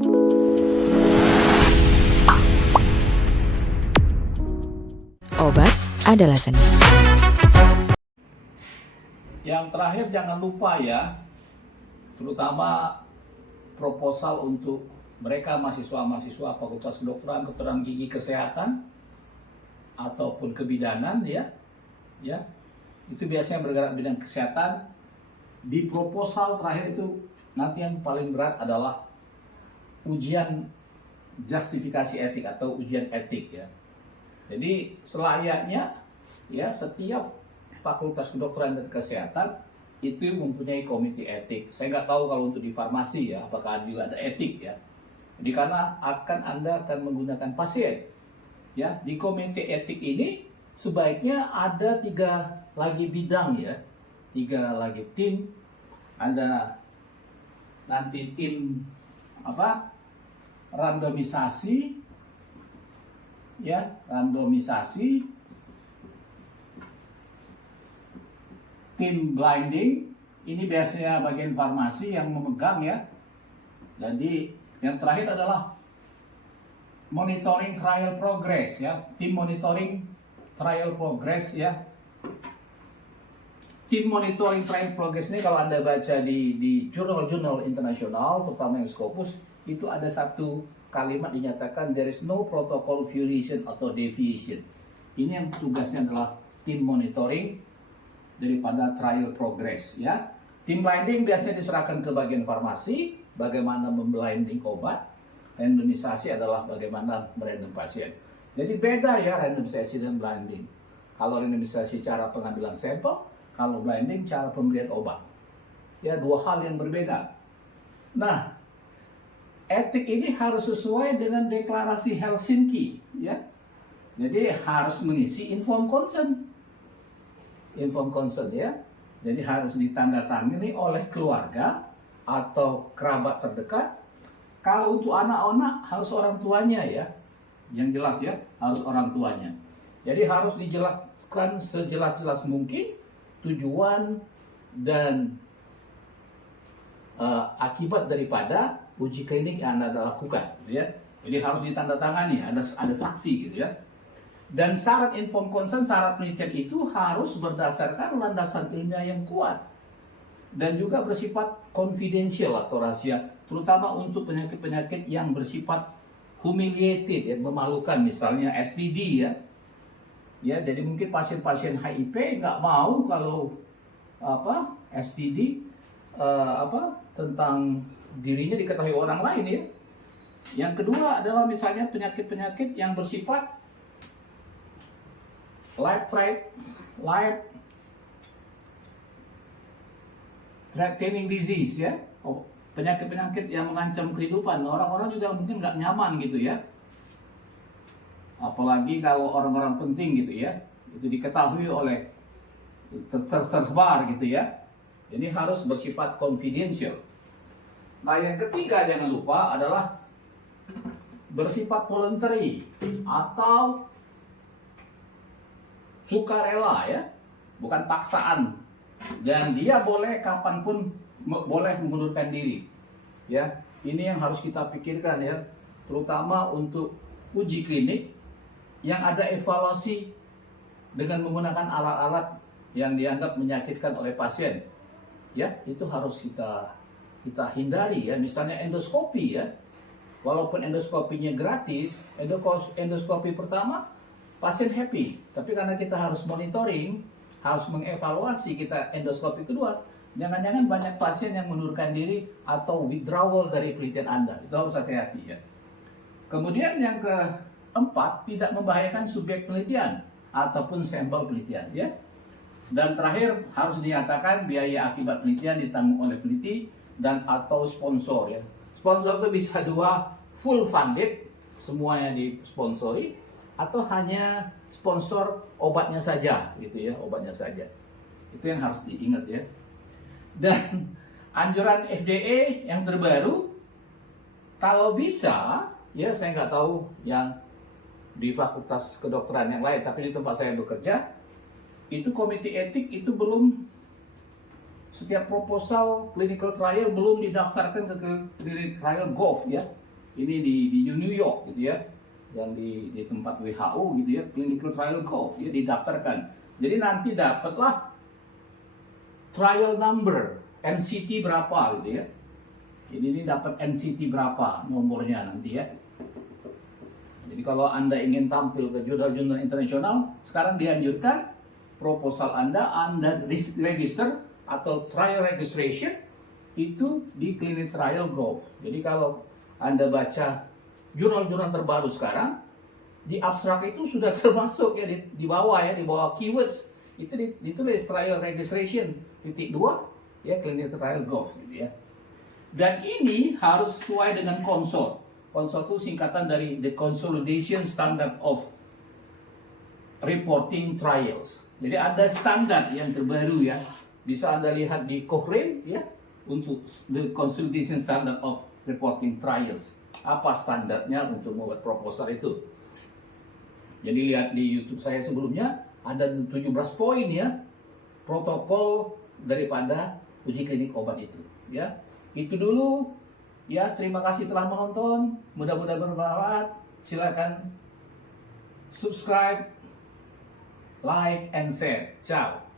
Obat adalah seni. Yang terakhir jangan lupa ya, terutama proposal untuk mereka mahasiswa-mahasiswa Fakultas Kedokteran Gigi Kesehatan ataupun kebidanan ya, itu biasanya bergerak bidang kesehatan. Di proposal terakhir itu nanti yang paling berat adalah ujian justifikasi etik atau ujian etik ya. Jadi selayaknya ya setiap Fakultas Kedokteran dan Kesehatan itu mempunyai komite etik. Saya nggak tahu kalau untuk di farmasi ya, apakah juga ada etik ya. Jadi karena Anda akan menggunakan pasien. Ya, di komite etik ini sebaiknya ada 3 lagi bidang ya. 3 lagi tim. Ada nanti tim randomisasi ya, tim blinding, ini biasanya bagian farmasi yang memegang ya. Jadi yang terakhir adalah monitoring trial progress ya, tim monitoring trial progress ya. Tim monitoring trial progress ini kalau Anda baca di jurnal-jurnal internasional, terutama yang Scopus, itu ada satu kalimat dinyatakan there is no protocol violation atau deviation. Ini yang tugasnya adalah tim monitoring daripada trial progress ya. Tim blinding biasanya diserahkan ke bagian farmasi, bagaimana memblinding obat. Randomisasi adalah bagaimana merandom pasien. Jadi beda ya randomisasi dan blinding. Kalau randomisasi cara pengambilan sampel, kalau blinding cara pemberian obat. Ya, 2 hal yang berbeda. Nah, etik ini harus sesuai dengan deklarasi Helsinki ya. Jadi harus mengisi informed consent ya. Jadi harus ditandatangani oleh keluarga atau kerabat terdekat. Kalau untuk anak-anak harus orang tuanya ya. Yang jelas ya, harus orang tuanya. Jadi harus dijelaskan sejelas-jelas mungkin tujuan dan akibat daripada uji klinik yang Anda lakukan, gitu ya. Jadi harus ditandatangani, ada saksi, gitu ya. Dan syarat informed consent, syarat penelitian itu harus berdasarkan landasan ilmiah yang kuat dan juga bersifat confidential atau rahasia, terutama untuk penyakit-penyakit yang bersifat humiliated, ya, memalukan, misalnya STD ya. Ya, jadi mungkin pasien-pasien HIV nggak mau kalau STD tentang dirinya diketahui orang lain ya. Yang kedua adalah misalnya penyakit-penyakit yang bersifat life threatening disease ya. Penyakit-penyakit yang mengancam kehidupan. Orang-orang juga mungkin nggak nyaman gitu ya. Apalagi kalau orang-orang penting gitu ya. Itu diketahui oleh tersebar gitu ya. Jadi harus bersifat confidential. Nah, yang ketiga jangan lupa adalah bersifat voluntary atau sukarela ya, bukan paksaan. Dan dia boleh kapanpun boleh mengundurkan diri. Ya, ini yang harus kita pikirkan ya, terutama untuk uji klinik yang ada evaluasi dengan menggunakan alat-alat yang dianggap menyakitkan oleh pasien. Ya, itu harus kita hindari ya, misalnya endoskopi ya. Walaupun endoskopinya gratis, endoskopi pertama pasien happy, tapi karena kita harus monitoring, harus mengevaluasi kita endoskopi kedua, jangan-jangan banyak pasien yang mengundurkan diri atau withdrawal dari penelitian Anda. Itu harus hati-hati ya. Kemudian yang keempat, tidak membahayakan subjek penelitian ataupun sampel penelitian ya. Dan terakhir harus dinyatakan biaya akibat penelitian ditanggung oleh peneliti dan atau sponsor ya. Sponsor itu bisa 2, full funded, semuanya disponsori, atau hanya sponsor obatnya saja gitu ya, obatnya saja. Itu yang harus diingat ya. Dan anjuran FDA yang terbaru, kalau bisa ya, saya nggak tahu yang di Fakultas Kedokteran yang lain, tapi di tempat saya bekerja itu komite etik itu belum, setiap proposal clinical trial belum didaftarkan ke clinical trial gov ya. ini di New York gitu ya, yang di tempat WHO gitu ya, clinical trial gov ya, didaftarkan. Jadi nanti dapatlah trial number NCT berapa gitu ya. Ini dapat NCT berapa nomornya nanti ya. Jadi kalau Anda ingin tampil ke jurnal-jurnal internasional, sekarang dianjurkan proposal Anda register atau trial registration itu di Clinical Trial Gov. Jadi kalau Anda baca jurnal-jurnal terbaru sekarang, di abstrak itu sudah termasuk ya di bawah ya, di bawah keywords itu ditulis trial registration titik 2 ya, Clinical Trial Gov gitu ya. Dan ini harus sesuai dengan konsol. Konsol itu singkatan dari The Consolidation Standard of Reporting Trials. Jadi ada standar yang terbaru ya. Bisa Anda lihat di Cochrane ya, untuk The Consolidation Standard of Reporting Trials. Apa standarnya untuk membuat proposal itu? Jadi lihat di YouTube saya sebelumnya, ada 17 poin ya, protokol daripada uji klinik obat itu ya. Itu dulu ya, terima kasih telah menonton, mudah-mudahan bermanfaat. Silakan subscribe, like, and share. Ciao.